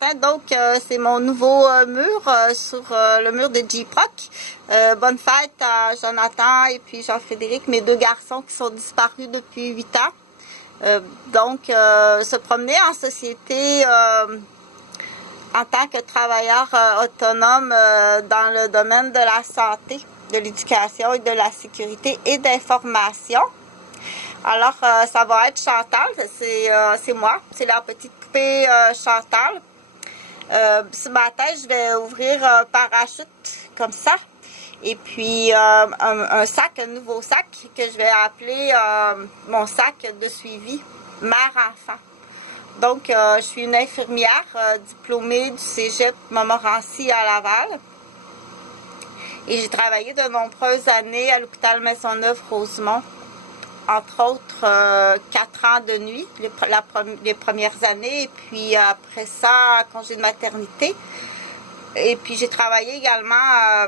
matin, donc c'est mon nouveau mur sur le mur de J-Proc. Bonne fête à Jonathan et puis Jean-Frédéric, mes 2 garçons qui sont disparus depuis 8 ans. Donc, se promener en société en tant que travailleur autonome dans le domaine de la santé, de l'éducation et de la sécurité et d'information. Alors, ça va être Chantal, c'est moi, c'est la petite poupée Chantal. Ce matin, je vais ouvrir un parachute comme ça. Et puis, un sac, un nouveau sac que je vais appeler mon sac de suivi mère-enfant. Donc, je suis une infirmière diplômée du Cégep Montmorency à Laval. Et j'ai travaillé de nombreuses années à l'hôpital Maisonneuve-Rosemont. Entre autres, 4 ans de nuit, les premières années, et puis après ça, congé de maternité. Et puis j'ai travaillé également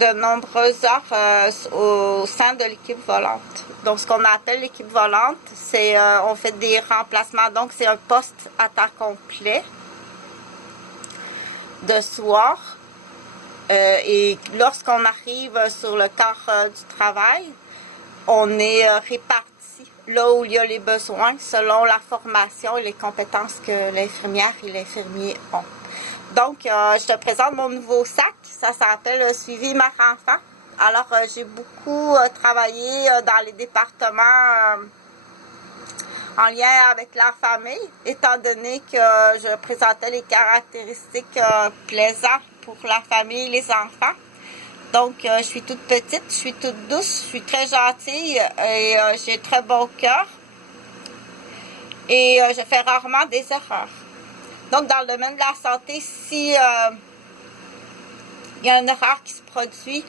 de nombreuses heures au sein de l'équipe volante. Donc ce qu'on appelle l'équipe volante, c'est on fait des remplacements, donc c'est un poste à temps complet de soir. Et lorsqu'on arrive sur le quart du travail, on est répartis là où il y a les besoins selon la formation et les compétences que l'infirmière et l'infirmier ont. Donc, je te présente mon nouveau sac. Ça s'appelle Suivi mère-enfant. Alors, j'ai beaucoup travaillé dans les départements en lien avec la famille, étant donné que je présentais les caractéristiques plaisantes pour la famille et les enfants. Donc, je suis toute petite, je suis toute douce, je suis très gentille et j'ai très bon cœur. Et je fais rarement des erreurs. Donc, dans le domaine de la santé, si il y a une erreur qui se produit,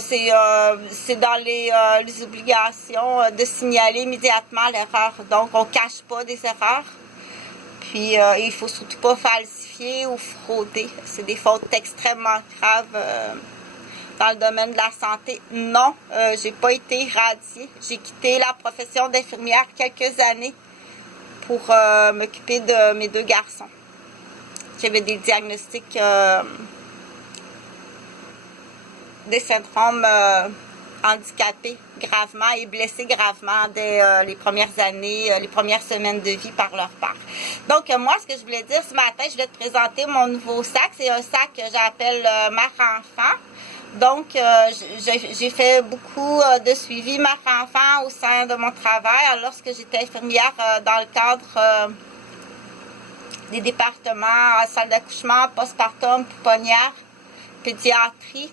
c'est dans les obligations de signaler immédiatement l'erreur. Donc, on ne cache pas des erreurs. Puis, il ne faut surtout pas falsifier ou frauder. C'est des fautes extrêmement graves. Dans le domaine de la santé, non, j'ai pas été irradiée. J'ai quitté la profession d'infirmière quelques années pour m'occuper de mes 2 garçons. J'avais des diagnostics des syndromes handicapés gravement et blessés gravement dès les premières années, les premières semaines de vie par leur père. Donc, moi, ce que je voulais dire ce matin, je vais te présenter mon nouveau sac. C'est un sac que j'appelle mère-enfant. Donc, j'ai fait beaucoup de suivi mère-enfant au sein de mon travail. Alors, lorsque j'étais infirmière dans le cadre des départements salle d'accouchement, postpartum, pouponnière, pédiatrie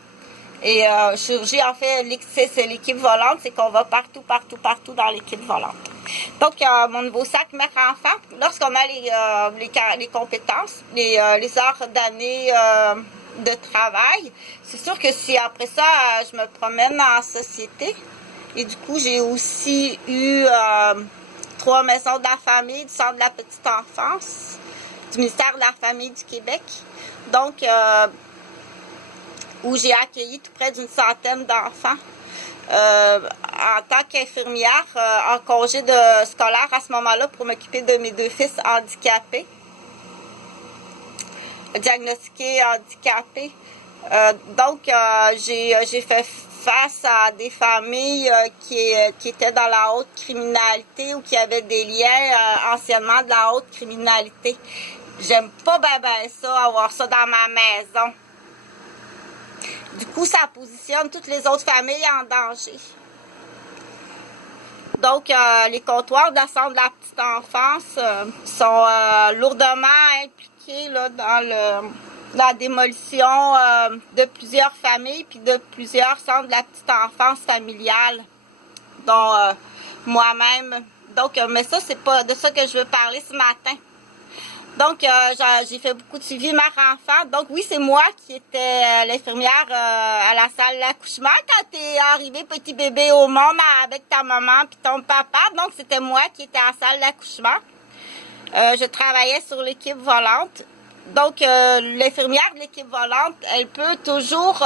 et chirurgie, en fait, c'est l'équipe volante, c'est qu'on va partout dans l'équipe volante. Donc, mon nouveau sac mère-enfant, lorsqu'on a les compétences, les heures d'année de travail, c'est sûr que si après ça, je me promène en société, et du coup, j'ai aussi eu 3 maisons de la famille, du centre de la petite enfance, du ministère de la Famille du Québec, donc où j'ai accueilli tout près d'une centaine d'enfants. En tant qu'infirmière, en congé scolaire à ce moment-là pour m'occuper de mes 2 fils handicapés, diagnostiqués handicapés. Donc, j'ai fait face à des familles qui étaient dans la haute criminalité ou qui avaient des liens anciennement de la haute criminalité. J'aime pas ben ça, avoir ça dans ma maison. Du coup, ça positionne toutes les autres familles en danger. Donc, les comptoirs de la centre de la petite enfance sont lourdement impliqués là, dans la démolition de plusieurs familles puis de plusieurs centres de la petite enfance familiale, dont moi-même. Donc, mais ça, c'est pas de ça que je veux parler ce matin. Donc, j'ai fait beaucoup de suivi mère-enfant. Donc, oui, c'est moi qui étais l'infirmière à la salle d'accouchement quand t'es arrivé petit bébé au monde avec ta maman puis ton papa. Donc, c'était moi qui étais à la salle d'accouchement. Je travaillais sur l'équipe volante. Donc, l'infirmière de l'équipe volante, elle peut toujours,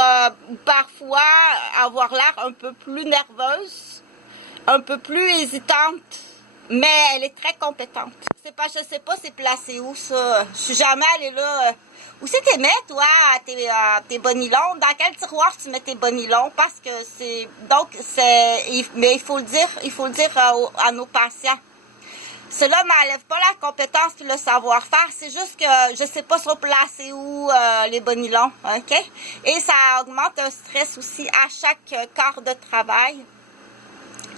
parfois, avoir l'air un peu plus nerveuse, un peu plus hésitante Mais elle est très compétente. Je sais pas c'est placé où, ça. Je suis jamais allée là. Où c'est que tu mets, toi, tes bonilons? Dans quel tiroir tu mets tes bonilons? Parce que c'est... Donc, mais il faut le dire à nos patients. Cela n'enlève pas la compétence et le savoir-faire. C'est juste que je sais pas se placer où les bonilons, OK? Et ça augmente un stress aussi à chaque quart de travail.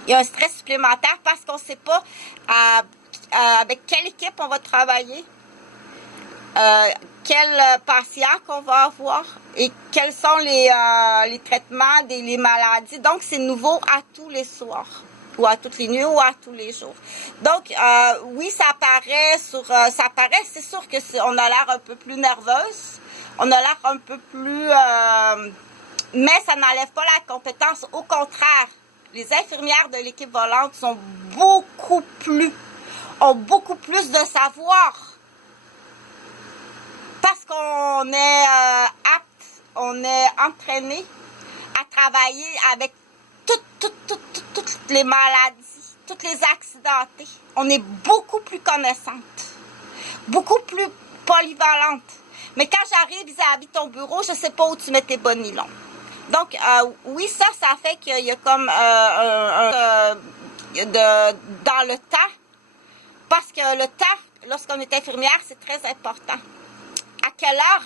Il y a un stress supplémentaire parce qu'on ne sait pas avec quelle équipe on va travailler, quel patient qu'on va avoir et quels sont les traitements, les maladies. Donc, c'est nouveau à tous les soirs, ou à toutes les nuits, ou à tous les jours. Donc, oui, ça paraît, c'est sûr que on a l'air un peu plus nerveuse, on a l'air un peu plus... mais ça n'enlève pas la compétence, au contraire. Les infirmières de l'équipe volante ont beaucoup plus de savoir parce qu'on est apte, on est entraîné à travailler avec toutes les maladies, toutes les accidentés. On est beaucoup plus connaissante, beaucoup plus polyvalente. Mais quand j'arrive vis-à-vis de ton bureau, je ne sais pas où tu mets tes bonilons. Donc, oui, ça fait qu'il y a comme dans le temps, parce que le temps, lorsqu'on est infirmière, c'est très important. À quelle heure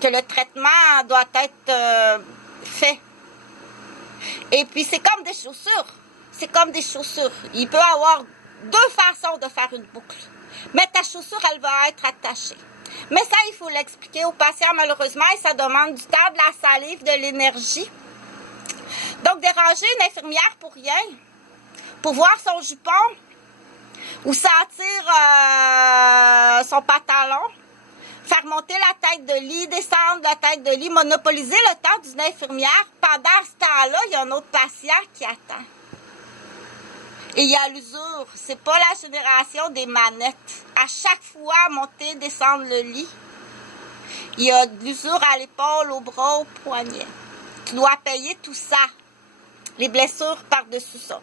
que le traitement doit être fait. Et puis, c'est comme des chaussures. C'est comme des chaussures. Il peut y avoir deux façons de faire une boucle. Mais ta chaussure, elle va être attachée. Mais ça, il faut l'expliquer aux patients, malheureusement, et ça demande du temps, de la salive, de l'énergie. Donc, déranger une infirmière pour rien, pour voir son jupon, ou sentir son pantalon, faire monter la tête de lit, descendre la tête de lit, monopoliser le temps d'une infirmière. Pendant ce temps-là, il y a un autre patient qui attend. Et il y a l'usure. C'est pas la génération des manettes. À chaque fois, monter, descendre le lit, il y a de l'usure à l'épaule, au bras, au poignet. Tu dois payer tout ça. Les blessures par-dessus ça.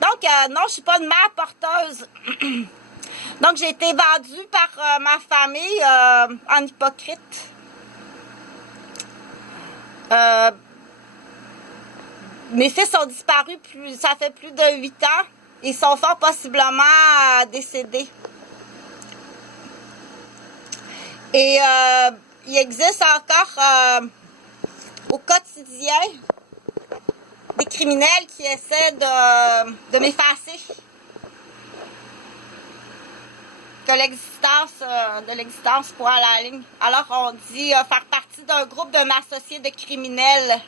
Donc, non, je suis pas une mère porteuse. Donc, j'ai été vendue par ma famille en hypocrite. Mes fils ont disparu, ça fait plus de 8 ans. Ils sont fort possiblement décédés. Et il existe encore au quotidien des criminels qui essaient de m'effacer de l'existence pour la ligne. Alors on dit faire partie d'un groupe d'un associé de criminels.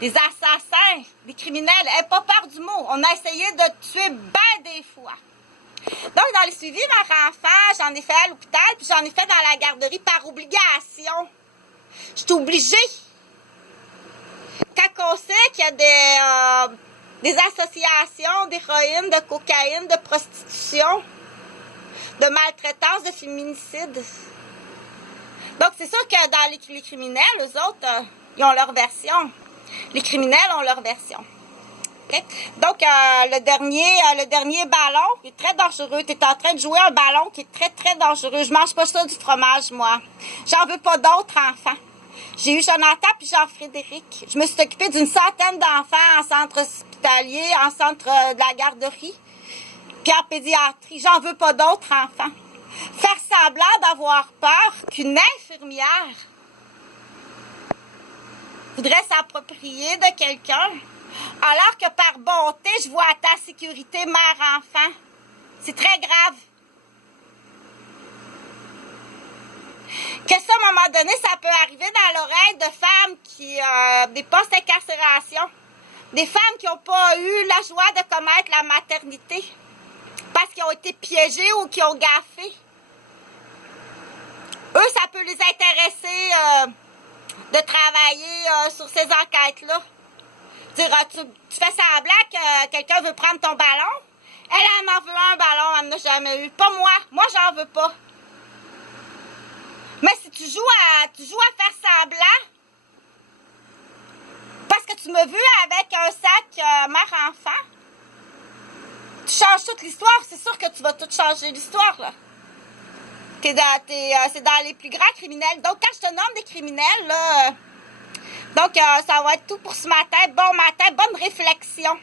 Des assassins, des criminels, n'aie pas peur du mot. On a essayé de tuer bien des fois. Donc, dans le suivi mère-enfant, j'en ai fait à l'hôpital, puis j'en ai fait dans la garderie par obligation. Je suis obligée. Quand on sait qu'il y a des associations d'héroïne, de cocaïne, de prostitution, de maltraitance, de féminicide. Donc, c'est sûr que dans les criminels, eux autres, ils ont leur version. Les criminels ont leur version. Okay? Donc, le dernier ballon qui est très dangereux. Tu es en train de jouer un ballon qui est très, très dangereux. Je mange pas ça du fromage, moi. J'en veux pas d'autres enfants. J'ai eu Jonathan puis Jean-Frédéric. Je me suis occupée d'une centaine d'enfants en centre hospitalier, en centre de la garderie, puis en pédiatrie. J'en veux pas d'autres enfants. Faire semblant d'avoir peur qu'une infirmière voudrait s'approprier de quelqu'un, alors que par bonté, je vois ta sécurité mère-enfant. C'est très grave. Que ça, à un moment donné, ça peut arriver dans l'oreille de femmes qui des post-incarcération, des femmes qui n'ont pas eu la joie de commettre la maternité parce qu'ils ont été piégés ou qui ont gaffé. Eux, ça peut les intéresser de travailler sur ces enquêtes-là. Dire, tu fais semblant que quelqu'un veut prendre ton ballon. Elle m'en veut un ballon, elle n'en a jamais eu. Pas moi. Moi, j'en veux pas. Mais si tu joues à faire semblant, parce que tu me veux avec un sac mère-enfant, tu changes toute l'histoire, c'est sûr que tu vas tout changer l'histoire, là. C'est dans les plus grands criminels. Donc, quand je te nomme des criminels, là... Donc, ça va être tout pour ce matin. Bon matin, bonne réflexion.